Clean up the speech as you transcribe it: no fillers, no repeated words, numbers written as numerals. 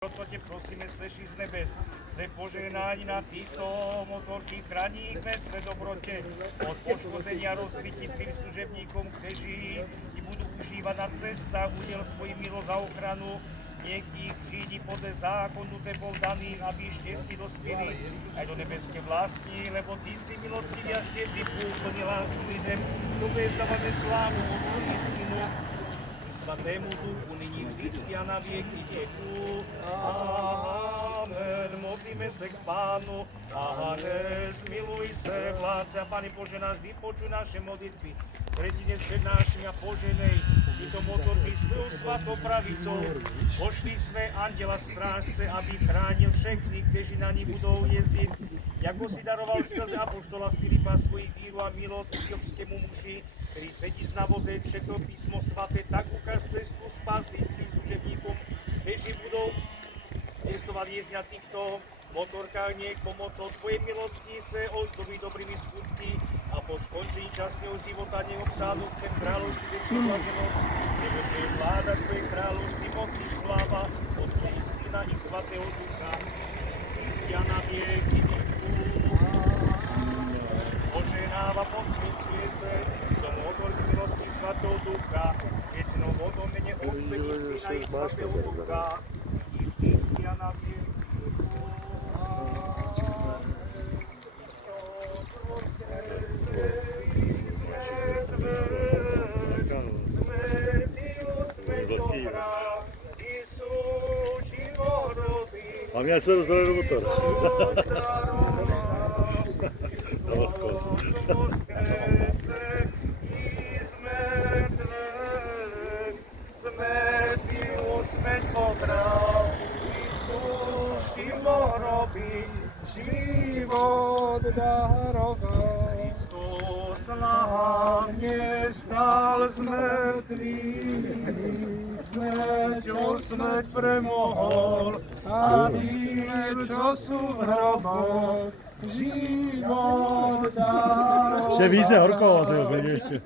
Proto tě prosíme, sleši z nebes, se požehnání na tyto motorky, chrání ich ve své dobrotě od poškození a rozbití tvým služebníkom, kteří ti budou užívat na cestách, uděl svoji milost a ochranu, nech ich řídí podle zákonu tebou daný, aby štěstí dospěli aj do nebeské vlastní, lebo ty si milostivý a štědrý, plný lásky lidem, tobě zdáváme slávu Otci i Synu, Svatému Duchu, nyní vždycky a na věky věku. Amen. Modlíme se k Pánu. Pane, zmiluj se, vládce. A Pane Bože náš, vypočuj naše modlitby. Tretine přednáším a poženej tyto motorky svou svatou pravicou. Pošli své anděla strážce, aby chránil všechny, kteří na ní budou jezdit. Jako si daroval skrze apoštola Filipa svoji víru a milost etiopskému muži, který sedí na voze, četl písmo svaté, tak ukáž cestu spásy tvým služebníkům, kteří budou cestovat jezdit na těchto motorkách, nech pomocou tvoje milosti se ozdobí dobrými skutky a po skončení časného života nech obsáhnou v tém království věčnou blaženost, nebo tvoje vláda, tvoje království, moc i sláva, Otce i Syna i Svatého Ducha, vždycky a na věky věků. Poženáva, posvěcuje se do motorky milosti Svatého Ducha, svěcenou vodou mene Otce i Syna i Svatého Ducha, i vždycky a na věky. A mě se rozhodl do motora. Lehkost. Život daroval. Kristus slavně vstal z mrtvých, smrť o smrť premohol, a tým, čo sú v hroboch, život daroval. Ještě více horko, ty jo, ještě.